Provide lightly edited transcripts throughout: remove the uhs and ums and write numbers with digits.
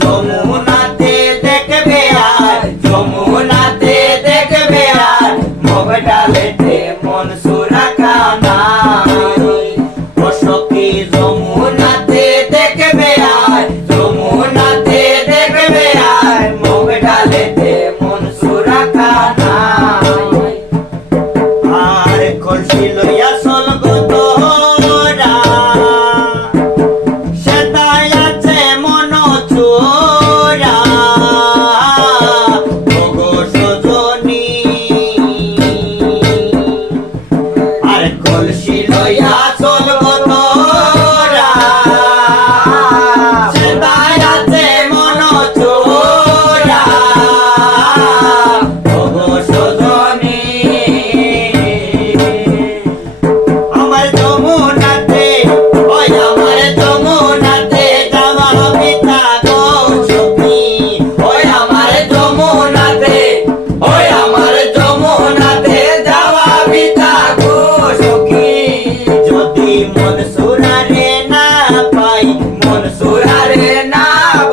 যমুনাতে দেখবে আর যমুনাতে দেখবে আর মগ ডালেতে মন সুরাখানা ও সখী যমুনাতে দেখবে আর যমুনাতে দেখবে আর মগ ডালেতে মন সুরাখানা আর কলসি লইয়া চলব তোরা সেটাই আছে মন চোরা ওগো সজনী আর কলসি লইয়া চলব তোরা সেটাই আছে মন চোরা ওগো সজনী আমার যমুনাতে ওই আমার যমুনাতে যাওয়া পিতা গো সখী ওই আমার যমুনাতে ওই আমার যমুনাতে যাওয়া পিতা গো সখী যদি মন সুরারে না পাই মন সুরারে না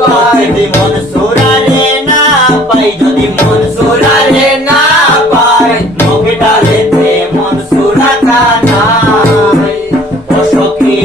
পাই যদি মন সুরারে না পাই যদি মন সুরারে না পাই মগ ডালেতে মন সুরাখানা ও সখী